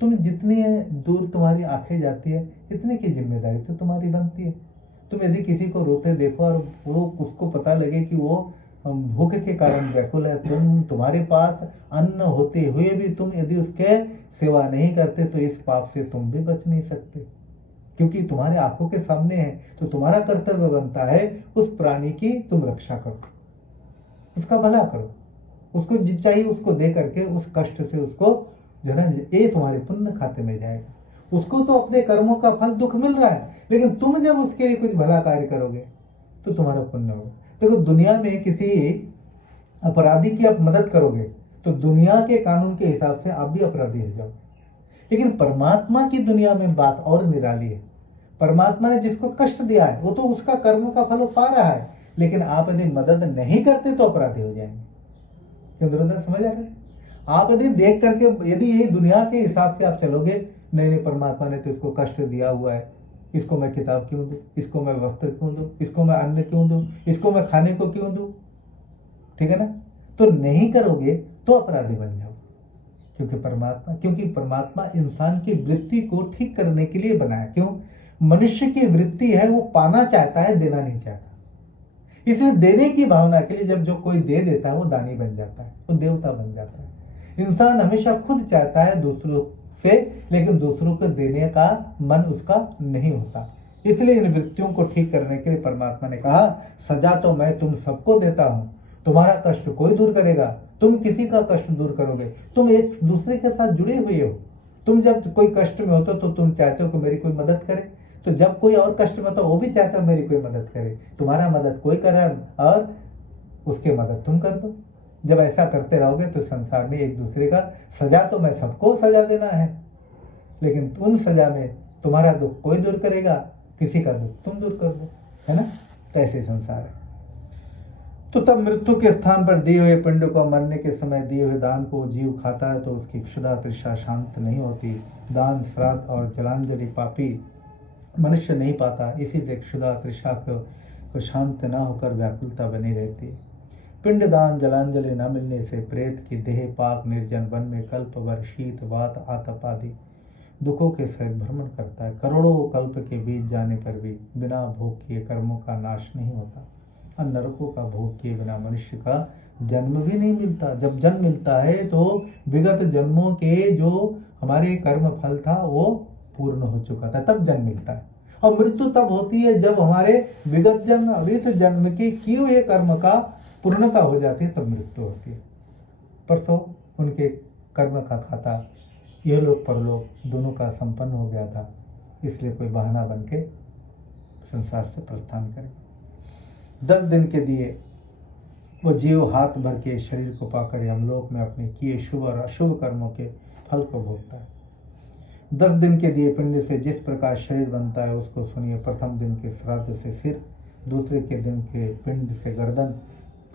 तुम जितनी दूर तुम्हारी आंखें जाती है इतने की जिम्मेदारी तो तुम्हारी बनती है। तुम यदि किसी को रोते देखो और वो उसको पता लगे कि वो भूख के कारण व्याकुल है, तुम्हारे पास अन्न होते हुए भी तुम यदि उसके सेवा नहीं करते तो इस पाप से तुम भी बच नहीं सकते, क्योंकि तुम्हारे आंखों के सामने है। तो तुम्हारा कर्तव्य बनता है उस प्राणी की तुम रक्षा करो, उसका भला करो, उसको जो चाहिए उसको दे करके उस कष्ट से उसको जो है ये तुम्हारे पुण्य खाते में जाएगा। उसको तो अपने कर्मों का फल दुख मिल रहा है, लेकिन तुम जब उसके लिए कुछ भला कार्य करोगे तो तुम्हारा पुण्य होगा। देखो दुनिया में किसी अपराधी की आप मदद करोगे तो दुनिया के कानून के हिसाब से आप भी अपराधी हो जाओगे, लेकिन परमात्मा की दुनिया में बात और निराली है। परमात्मा ने जिसको कष्ट दिया है वो तो उसका कर्म का फल पा रहा है, लेकिन आप यदि मदद नहीं करते तो अपराधी हो जाएंगे। क्यों दुर्योधन, समझ आ रहे हैं? आप यदि देख करके यदि यही दुनिया के हिसाब से आप चलोगे, नहीं परमात्मा ने तो इसको कष्ट दिया हुआ है, इसको मैं किताब क्यों दूं, इसको मैं वस्त्र क्यों दूं, इसको मैं अन्न क्यों दूं, इसको मैं खाने को क्यों दूं, ठीक है ना? तो नहीं करोगे तो अपराधी बन जाओ। क्योंकि परमात्मा इंसान की वृत्ति को ठीक करने के लिए बनाया। क्यों? मनुष्य की वृत्ति है वो पाना चाहता है, देना नहीं चाहता। इसलिए देने की भावना के लिए जब जो कोई दे देता है वो दानी बन जाता है, वो देवता बन जाता है। इंसान हमेशा खुद चाहता है दूसरों से, लेकिन दूसरों को देने का मन उसका नहीं होता। इसलिए इन वृत्तियों को ठीक करने के लिए परमात्मा ने कहा, सजा तो मैं तुम सबको देता हूं, तुम्हारा कष्ट कोई दूर करेगा, तुम किसी का कष्ट दूर करोगे, तुम एक दूसरे के साथ जुड़े हुए हो। तुम जब कोई कष्ट में होते हो तो तुम चाहते हो कि मेरी कोई मदद करे, तो जब कोई और कष्ट में तो वो भी चाहता है मेरी कोई मदद करे। तुम्हारा मदद कोई करे और उसकी मदद तुम कर दो। जब ऐसा करते रहोगे तो संसार में एक दूसरे का, सजा तो मैं सबको सजा देना है, लेकिन उन सजा में तुम्हारा दुख कोई दूर करेगा, किसी का दुख तुम दूर कर दो, है ना। तो ऐसे संसार है। तो तब मृत्यु के स्थान पर दिए हुए पिंड को मरने के समय दिए हुए दान को जीव खाता है तो उसकी क्षुधा तृषा शांत नहीं होती। दान, श्राद्ध और जलांजलि पापी मनुष्य नहीं पाता, इसी से क्षुधा तृषा को शांत न होकर व्याकुलता बनी रहती है। पिंडदान जलांजलि न मिलने से प्रेत की देह पाक निर्जन वन में कल्प भर शीत वात आतप आदि दुखों के सहित भ्रमण करता है। करोड़ों कल्प के बीत जाने पर भी बिना भोग किए कर्मों का नाश नहीं होता और नरकों का भोग किए बिना मनुष्य का जन्म भी नहीं मिलता। जब जन्म मिलता है तो विगत जन्मों के जो हमारे कर्म फल था वो पूर्ण हो चुका था, तब जन्म मिलता है। और मृत्यु तब होती है जब हमारे विगत जन्म और इस जन्म के किए हुए कर्म का पूर्णता हो जाती है, तब मृत्यु होती है। परसों उनके कर्म का खाता यह लोग परलोक दोनों का संपन्न हो गया था, इसलिए कोई बहाना बन के संसार से प्रस्थान करे। 10 दिन के दिए वो जीव हाथ भर के शरीर को पाकर यमलोक में अपने किए शुभ और अशुभ कर्मों के फल को भोगता है। 10 दिन के दिए पिंड से जिस प्रकार शरीर बनता है उसको सुनिए। प्रथम दिन के श्राद्ध से सिर, दूसरे के दिन के पिंड से गर्दन,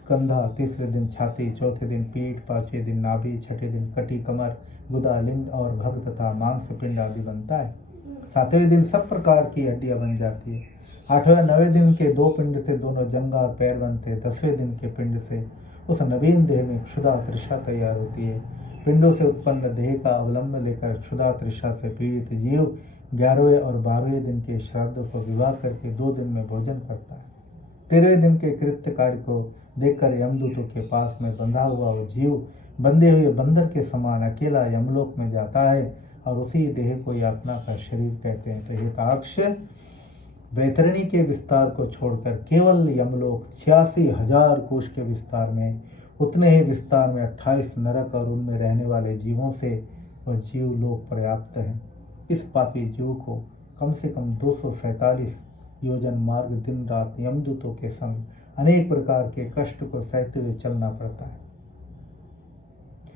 कंधा, तीसरे दिन छाती, चौथे दिन पीठ, पांचवें दिन नाभि, छठे दिन कटी, कमर, गुदा, लिंग और भग तथा मांस पिंड आदि बनता है। 7वें दिन सब प्रकार की हड्डियां बन जाती है। 8वें 9वें दिन के 2 पिंड से दोनों जंघा और पैर बनते हैं। 10वें दिन के पिंड से उस नवीन देह में क्षुधा तृषा तैयार होती है। पिंडों से उत्पन्न देह का अवलंब लेकर क्षुधा तृषा से पीड़ित जीव 11वें और 12वें दिन के श्राद्ध को विवाह करके 2 दिन में भोजन करता है। 13वें दिन के कृत्य कार्य को देखकर यमदूतों के पास में बंधा हुआ वो जीव बंधे हुए बंदर के समान अकेला यमलोक में जाता है और उसी देह को यातना का शरीर कहते हैं। तो हिताक्ष वैतरणी के विस्तार को छोड़कर केवल यमलोक 86,000 कोष के विस्तार में, उतने ही विस्तार में 28 नरक और उनमें रहने वाले जीवों से वह जीव लोक पर्याप्त है। इस पापी जीव को कम से कम 247 योजन मार्ग दिन रात यमदूतों के संग अनेक प्रकार के कष्ट को सहते हुए चलना पड़ता है।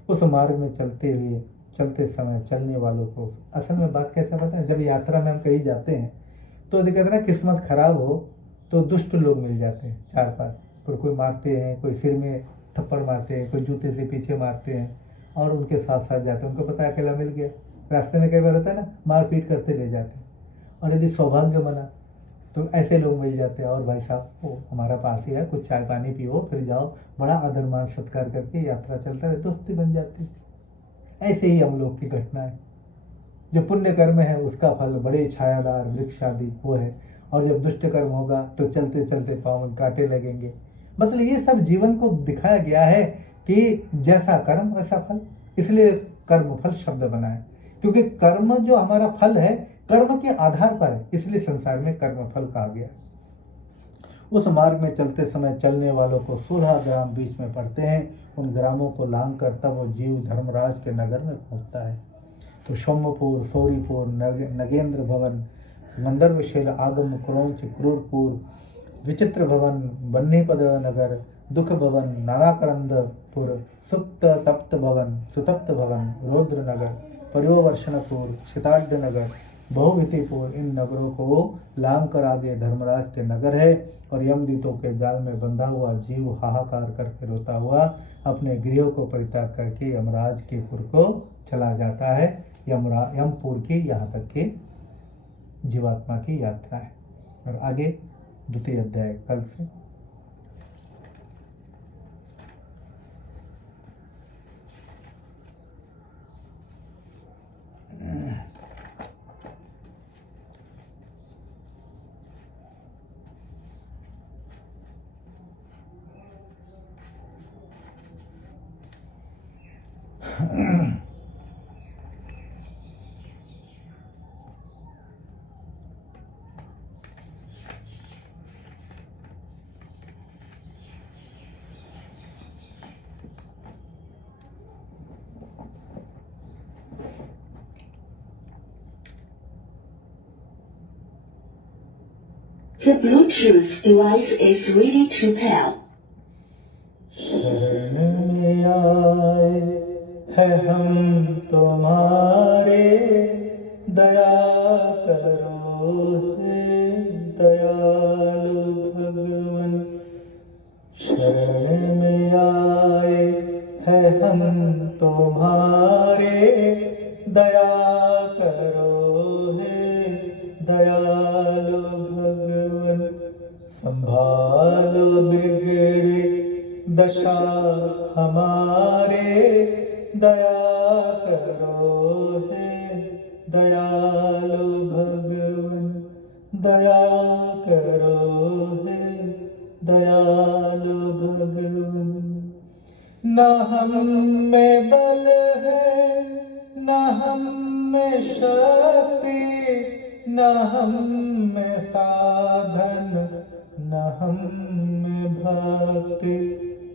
उस मार्ग में चलते समय चलने वालों को असल में बात कैसे पता है, जब यात्रा में हम कहीं जाते हैं तो कहते हैं ना, किस्मत खराब हो तो दुष्ट लोग मिल जाते हैं 4-5, पर कोई मारते हैं, कोई सिर में थप्पड़ मारते हैं, कोई जूते से पीछे मारते हैं और उनके साथ साथ जाते हैं। उनको पता है अकेला मिल गया, रास्ते में कई बार होता है ना, मार पीट करते ले जाते हैं। और यदि सौभाग्य बना तो ऐसे लोग मिल जाते हैं, और भाई साहब वो हमारा पास ही है, कुछ चाय पानी पियो फिर जाओ, बड़ा आदर मान सत्कार करके यात्रा चलता है, दोस्ती बन जाती है। ऐसे ही हम लोग की घटना है। जो पुण्य कर्म है उसका फल बड़े छायादार वृक्ष आदि वो है, और जब दुष्ट कर्म होगा तो चलते चलते पाँव में कांटे लगेंगे। मतलब ये सब जीवन को दिखाया गया है कि जैसा कर्म वैसा फल, इसलिए कर्म फल शब्द बना है, क्योंकि कर्म जो हमारा फल है कर्म के आधार पर है, इसलिए संसार में कर्म फल कहा गया। उस मार्ग में चलते समय चलने वालों को 16 ग्राम बीच में पड़ते हैं। उन ग्रामों को लांघ कर तब वो जीव धर्मराज के नगर में पहुंचता है। तो सोमपुर, सौरीपुर, नगेंद्र भवन, गंधर्वशैल, आगम, क्रौंच, क्रूरपुर, विचित्र भवन, बन्नीपद नगर, दुख भवन, नानाकरंदपुर, सुप्त तप्त भवन, सुतप्त भवन, रौद्र नगर, पर्योवर्षणपुर, शीताढ़ नगर, बहुभितिपुर, इन नगरों को लांघ कर आगे धर्मराज के नगर है। और यमदूतों के जाल में बंधा हुआ जीव हाहाकार करके रोता हुआ अपने गृह को परित्याग करके यमराज के पुर को चला जाता है। यमपुर की यहाँ तक की जीवात्मा की यात्रा है। और आगे 2 अध्याय कल से। The Bluetooth device is ready to pair. शरण में आए हैं हम तुम्हारे, दया करो हे दयालु भगवन। शरण में आए हैं हम तुम्हारे, दया करो हे दयालु भगवन। संभालो बिगड़े दशा हमारे, दया करो हे दयालु भगवन। दया करो हे दयालु भगवन। न हम में बल है न हम में शक्ति, न हम में साधन न हम में भक्ति,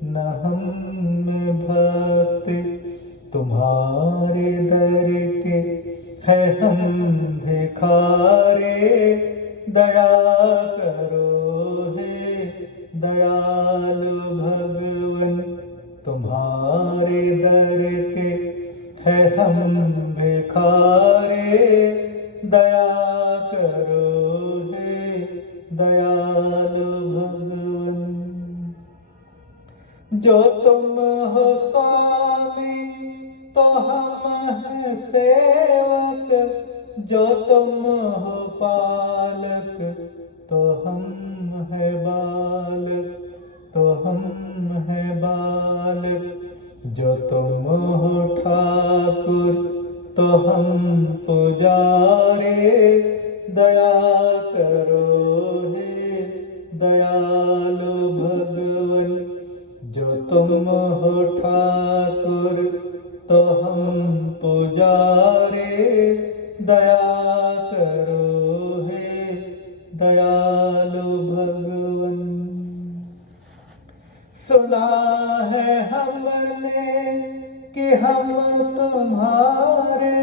न हम में भक्ति। तुम्हारे दर के है हम भिखारे, दया करो हे दयालु भगवन। तुम्हारे दर के है हम भिखारे, दया करो हे दयालु भगवन। जो तुम हो स्वामी तो हम हैं सेवक, जो तुम हो पालक तो हम हैं बालक, तो हम हैं बालक। जो तुम हो ठाकुर तो हम पुजारे, दया करो हे दयालु भगवन। जो तुम हो ठाकुर तो हम पुजारे, दया करो हे दयालु भगवन। सुना है हमने कि हम तुम्हारे,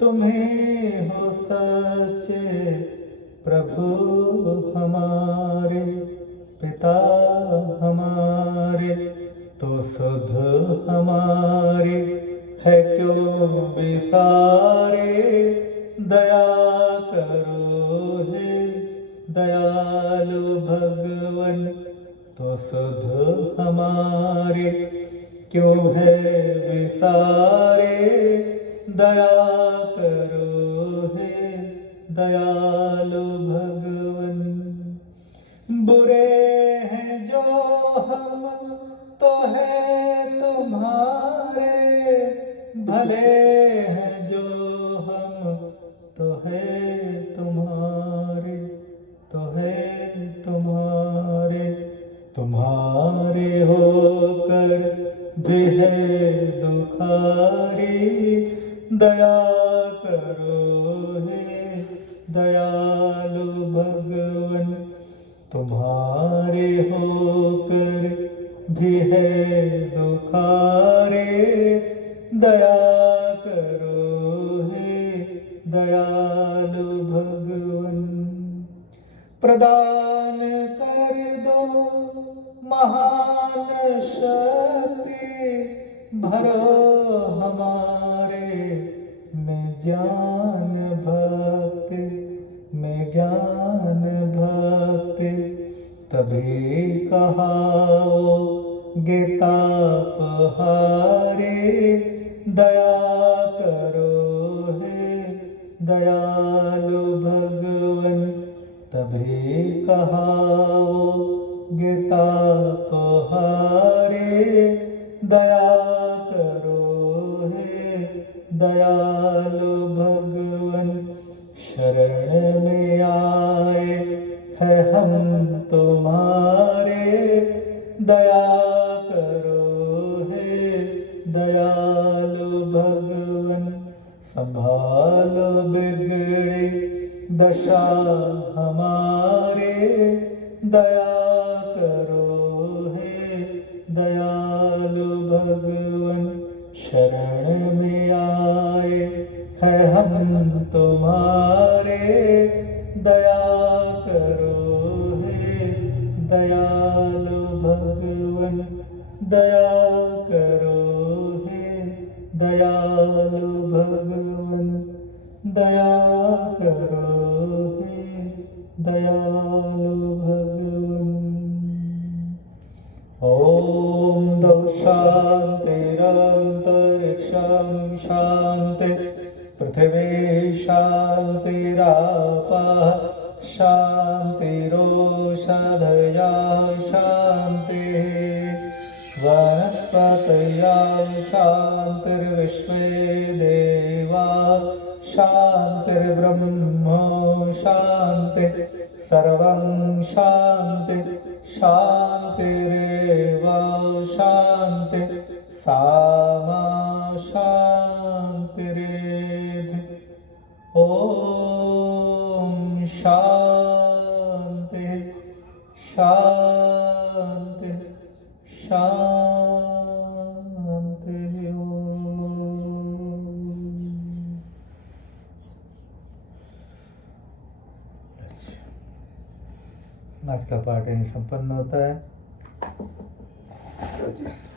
तुम्हें हो सच्चे प्रभु हमारे, पिता हमारे। तो सुध हमारे है क्यों बिसारे, दया करो हे दयालु भगवन। तो सुध हमारे क्यों है विसारे, दया करो हे दयालु भगवन। बुरे हैं जो हम तो है तुम्हारे, भले हैं जो हम तो है तुम्हारे, तो है तुम्हारे। तुम्हारे होकर भी है दुखारी, दया करो हे दयालु भगवन। तुम्हारे होकर भी है दुखारे, दया करो हे दयालु भगवन। प्रदान कर दो महान शक्ति, भरो हमारे में ज्ञान भक्ति, में ज्ञान भक्ति। तभी कहाओगे ताप हारे, दया करो हे दयालु भगवन। तभी कहाओगे ताप हारे, दया करो हे दयालु भगवन। शरण में आए है हम तुम्हारे, दया करो हे दया भालो बिगड़ी दशा हमारे, दया करो हे दयालु भगवन। शरण में आए हैं हम तुम्हारे, दया करो हे दयालु भगवन। दया करो हे दयालु भगवन। दया करो हे दयालु भगवन। ओम दो शांतिरंतरिक्षं शांति, पृथिवी शांतिरापः शांतिरोषधयः शान्तिः। वनस्पतयः शान्तिर्विश्वे देवा शान्तिर्ब्रह्म शान्ति। सर्वं शान्ति शान्तिरेव शान्ति, सामा शान्तिरेधि। ओम शान्ति शान्ति शान्ति। आज का पाठ यहीं संपन्न होता है।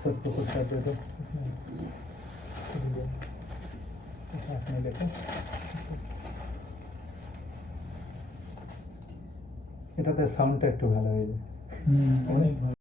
सबको कुछ कर दे दो साथ में लेकर। এটাতে সাউন্ডটা একটু ভালো হয়ে যায়।